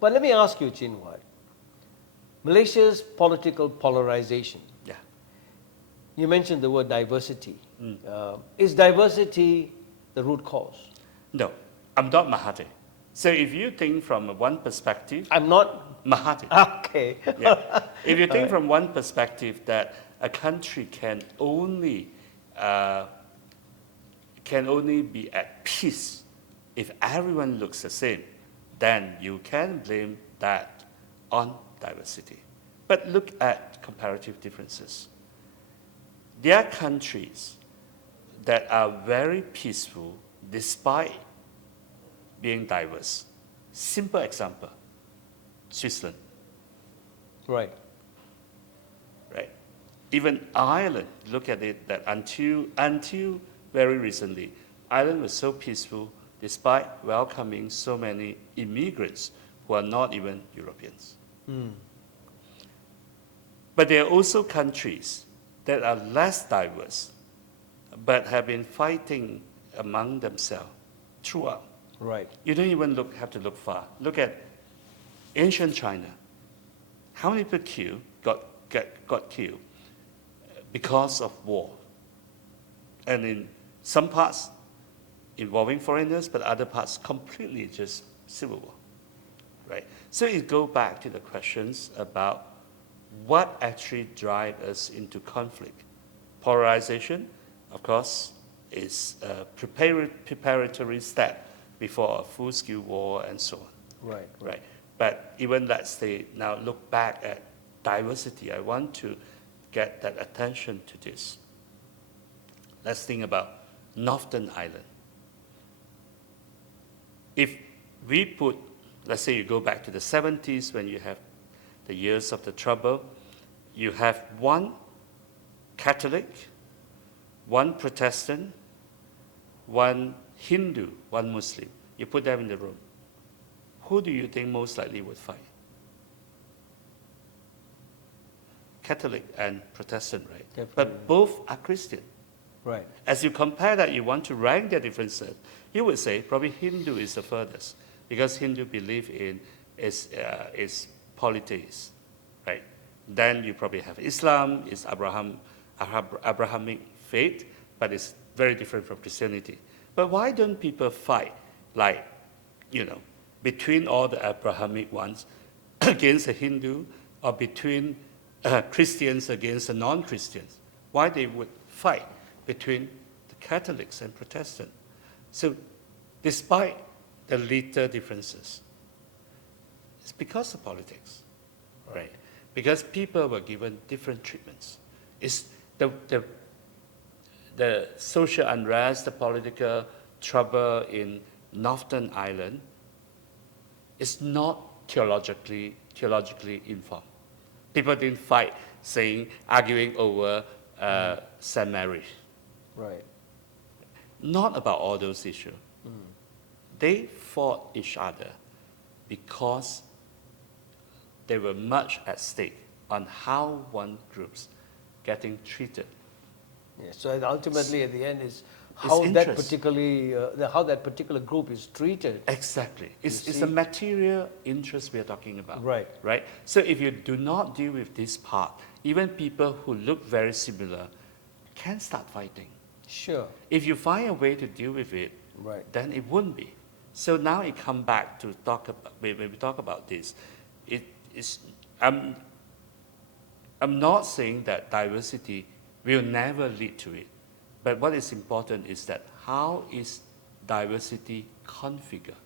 But let me ask you, Chin Huat, Malaysia's political polarization. Yeah. You mentioned the word diversity. Is diversity the root cause? No, I'm not Mahathir. So if you think from one perspective, I'm not. Mahathir. Okay. Yeah. If you think Alright. from one perspective that a country can only be at peace if everyone looks the same, then you can blame that on diversity. But look at comparative differences. There are countries that are very peaceful despite being diverse. Simple example, Switzerland. Right. Right? Even Ireland, look at it, that until very recently, Ireland was so peaceful despite welcoming so many immigrants who are not even Europeans. But there are also countries that are less diverse, but have been fighting among themselves throughout. Right. You don't even have to look far. Look at ancient China. How many people got killed because of war? And in some parts involving foreigners, but other parts completely just civil war. Right? So it goes back to the questions about what actually drives us into conflict. Polarization, of course, is a preparatory step before a full-scale war and so on. Right. Right. But even let's say now look back at diversity, I want to get that attention to this. Let's think about Northern Ireland. If we put, let's say you go back to the 70s when you have the years of the trouble, you have one Catholic, one Protestant, one Hindu, one Muslim. You put them in the room. Who do you think most likely would fight? Catholic and Protestant, right? Definitely. But both are Christian. Right. As you compare that, you want to rank their differences, you would say probably Hindu is the furthest, because Hindu believe in is polytheist, right? Then you probably have Islam, is Abrahamic faith, but it's very different from Christianity. But why don't people fight, like, between all the Abrahamic ones against the Hindu, or between Christians against the non-Christians? Why they would fight between the Catholics and Protestants? So despite the little differences, it's because of politics, right? Because people were given different treatments. It's the social unrest, the political trouble in Northern Ireland is not theologically informed. People didn't fight, arguing over St. Mary. Right. Not about all those issues. They fought each other because there were much at stake on how one group's getting treated. Yeah. So ultimately, at the end, is It's how that interest. how that particular group is treated. Exactly. It's see? a material interest we are talking about. Right. Right? So if you do not deal with this part, even people who look very similar can start fighting. Sure. If you find a way to deal with it, Right. then it wouldn't be. So now it come back to talk about, when we talk about this, I'm not saying that diversity will never lead to it. But what is important is that how is diversity configured?